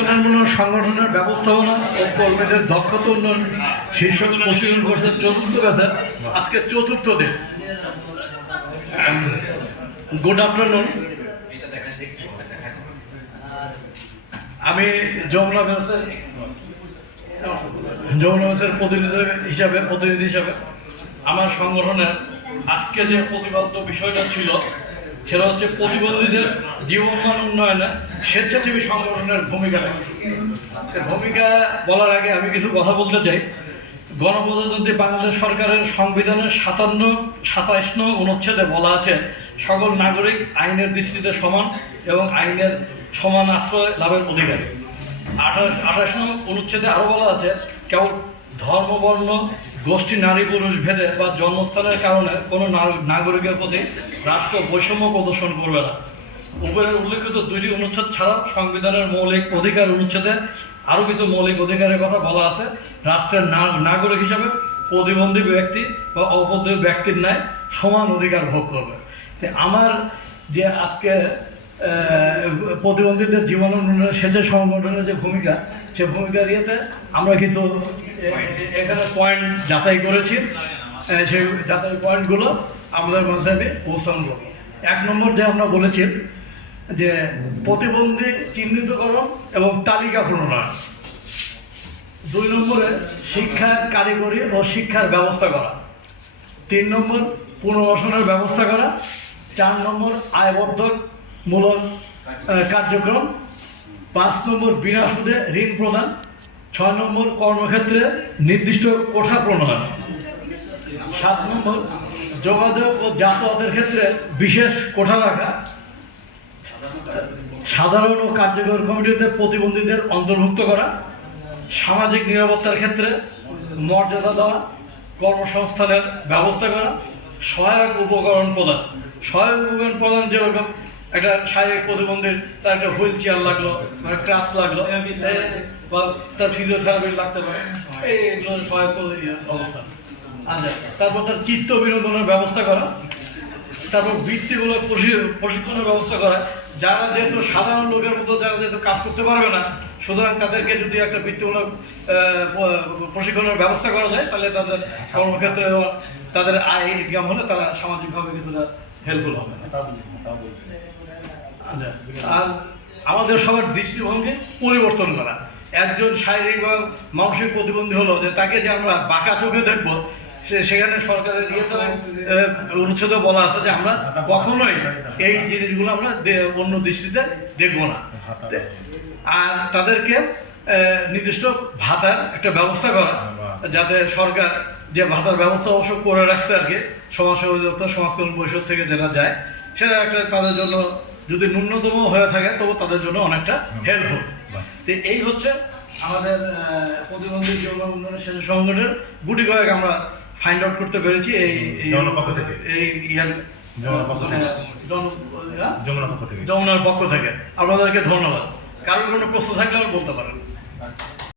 উন্নয়ন সংগঠনের ব্যবস্থাপনা ও কর্মীদের দক্ষতা উন্নয়ন শীর্ষক প্রশিক্ষণ কোর্সের চতুর্থ ব্যাচের আজকে চতুর্থ দিন। Good afternoon. আমি যমুনা ব্যাচের প্রতিনিধি হিসাবে আমার সংগঠনের আজকে যে প্রতিপাদ্য বিষয়টা ছিল সেটা হচ্ছে প্রতিবন্ধীদের জীবনমান উন্নয়নে স্বেচ্ছাসেবী সংগঠনের ভূমিকা। ভূমিকা বলার আগে আমি কিছু কথা বলতে চাই। গণপ্রজাতন্ত্রী বাংলাদেশ সরকারের সংবিধানের 27 নং অনুচ্ছেদে বলা আছে, সকল নাগরিক আইনের দৃষ্টিতে সমান এবং আইনের সমান আশ্রয় লাভের অধিকারী। 28 নং অনুচ্ছেদে আরও বলা আছে, কেউ ধর্ম, বর্ণ, গোষ্ঠী, নারী পুরুষ ভেদে বা জন্মস্থানের কারণে কোনো নাগরিকের প্রতি রাষ্ট্র বৈষম্য প্রদর্শন করবে না। উপরের উল্লেখিত দুইটি অনুচ্ছেদ ছাড়া সংবিধানের মৌলিক অধিকার অনুচ্ছেদে আরও কিছু মৌলিক অধিকারের কথা বলা আছে। রাষ্ট্রের নাগরিক হিসাবে প্রতিবন্ধী ব্যক্তি বা অপ্রতিবন্ধী ব্যক্তির ন্যায় সমান অধিকার ভোগ করবে। আমার যে আজকে প্রতিবন্ধীদের জীবন উন্নয়নের স্বেচ্ছা সংগঠনের যে ভূমিকা, সে ভূমিকার ইয়েতে আমরা কিছু এখানে পয়েন্ট যাচাই করেছি। সেই যাচাই পয়েন্টগুলো আমাদের মধ্যে আমি উপস্থাপন করব। 1 নম্বর যে আমরা বলেছি যে প্রতিবন্ধী চিহ্নিতকরণ এবং তালিকা প্রণয়ন। 2 নম্বরে শিক্ষার কারিগরি ও শিক্ষার ব্যবস্থা করা। 3 নম্বর পুনর্বাসনের ব্যবস্থা করা। 4 নম্বর আয়বর্ধকমূলক কার্যক্রম। 5 নম্বর বিনা সুদে ঋণ প্রদান। 6 নম্বর কর্মক্ষেত্রে নির্দিষ্ট কোঠা প্রণয়ন। 7 নম্বর যোগাযোগ ও যাতায়াতের ক্ষেত্রে বিশেষ কোঠা রাখা। সাধারণ ও কার্যকর কমিটিতে প্রতিবন্ধীদের অন্তর্ভুক্ত করা। সামাজিক নিরাপত্তার ক্ষেত্রে মর্যাদা দেওয়া। কর্মসংস্থানের ব্যবস্থা করা। সহায়ক উপকরণ প্রদান। সহায়ক উপকরণ প্রদান যেরকম একটা শারীরিক প্রতিবন্ধীর, তার একটা হুইল চেয়ার লাগলো, মানে ক্রাচ লাগলো, বা তার ফিজিওথেরাপি লাগতে পারে, এইগুলো সহায়ক অবস্থা। আচ্ছা, তারপর তার চিত্ত বিনোদনের ব্যবস্থা করা। তারপর বৃত্তিমূলক প্রশিক্ষণের ব্যবস্থা করা। যারা যেহেতু সাধারণ লোকের মতো যারা যেহেতু কাজ করতে পারবে না, সুতরাং তাদেরকে যদি একটা বৃত্তিমূলক প্রশিক্ষণের ব্যবস্থা করা যায়, তাহলে তাদের কর্মক্ষেত্রে তাদের আয় ইনকাম হলে তারা সামাজিকভাবে কিছুটা হেল্পফুল হবে। আচ্ছা, আর আমাদের সবার দৃষ্টিভঙ্গি পরিবর্তন করা। একজন শারীরিক বা মানসিক প্রতিবন্ধী হলো যে তাকে যে আমরা বাঁকা চোখে দেখবো, সেখানে সরকারের অনুচ্ছেদে বলা আছে যে আমরা কখনোই এই জিনিসগুলো আমরা অন্য দৃষ্টিতে দেখবো না। আর তাদেরকে নির্দিষ্ট ভাতার একটা ব্যবস্থা করা, যাতে সরকার যে ভাতার ব্যবস্থা অবশ্য করে রাখছে আর কি, সমাজ অধিদপ্তর, সমাজ কল্যাণ পরিষদ থেকে যেটা যায়, সেটা একটা তাদের জন্য যদি ন্যূনতম হয়ে থাকে তবু তাদের জন্য অনেকটা হেল্পফুল। তো এই হচ্ছে আমাদের প্রতিবন্ধী জীবন উন্নয়নের স্বেচ্ছা সংগঠনের গুটি কয়েক আমরা ফাইন্ড আউট করতে পেরেছি যমুনার পক্ষ থেকে। আপনাদেরকে ধন্যবাদ। কারোর কোনো প্রশ্ন থাকলে আমার বলতে পারেন।